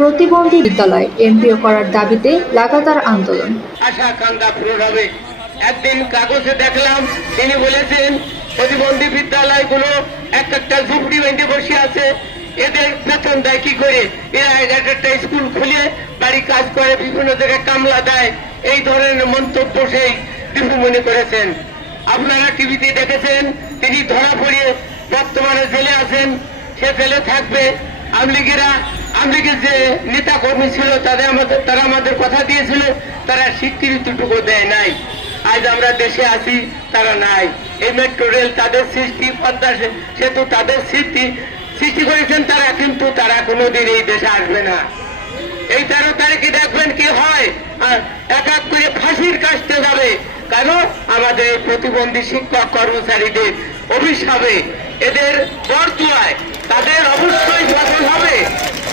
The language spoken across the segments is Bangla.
প্রতিবন্ধী বিদ্যালয় এমপিও করার দাবিতে লাগাতার আন্দোলন। আশা আকাঙ্ক্ষা পূরণ হবে। একদিন কাগজে দেখলাম তিনি বলেছেন প্রতিবন্ধী বিদ্যালয়গুলো একটা ঝুপড়ি বেঁধে বসে আছে, এদের বেতন দেয় কি করে? এরা একটা স্কুল খুলে বাড়ি কাজ করে, বিভিন্ন জায়গায় কামলা দেয়। এই ধরনের মন্তব্য সেই দীপুমণি করেছেন। আপনারা টিভিতে দেখেছেন তিনি ধরা পড়ে বর্তমানে জেলে আছেন, সে জেলে থাকবে। আমলিগের যে নেতা কর্মী ছিল তারা আমাদের কথা দিয়েছিল, তারা স্বীকৃতিটুকু দেয় নাই। আজ আমরা দেশে আছি, তারা নাই। এই মেট্রো রেল তাদের সৃষ্টি, পদ্মা সেতু তাদের সৃষ্টি করেছেন তারা, কিন্তু তারা কোনোদিন এই দেশে আসবে না। এই 13 তারিখে দেখবেন কি হয়, এক এক করে ফাঁসির কাটতে যাবে। কেন? আমাদের প্রতিবন্ধী শিক্ষক কর্মচারীদের অভিশাপে, এদের বরদুয়ায় তাদের অবশ্যই পতন হবে।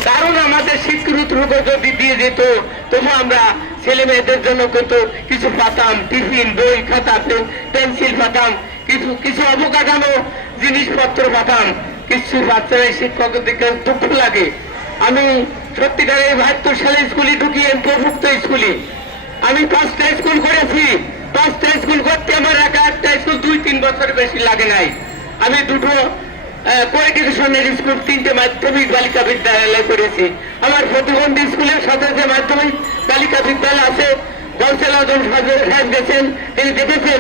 কারণ আমাদের স্বীকৃতিটুকু যদি দিয়ে যেত, তবু আমরা ছেলে মেয়েদের জন্য কিন্তু কিছু পাতাম, টিফিন, বই, খাতা, পেন্সিল পাতাম, কিছু অবকাঠামো জিনিসপত্র পাতাম। কিছু বাচ্চারা শিক্ষকের দিকে দুঃখ লাগে। আমি সত্যিকারে 72 সালে স্কুলে ঢুকি, এমপিওভুক্ত স্কুলে আমি 5টা স্কুল করেছি। 5টা স্কুল করতে আমার একটা স্কুল 2-3 বছর বেশি লাগে নাই। আমি দুটো কোএডুকেশনের স্কুল, 3টে মাধ্যমিক বালিকা বিদ্যালয় করেছি। আমার প্রতিবন্ধী স্কুলের সাথে যে মাধ্যমিক বালিকা বিদ্যালয় আছে, গৌসেল আজম সাহেব গেছেন, তিনি দেখেছেন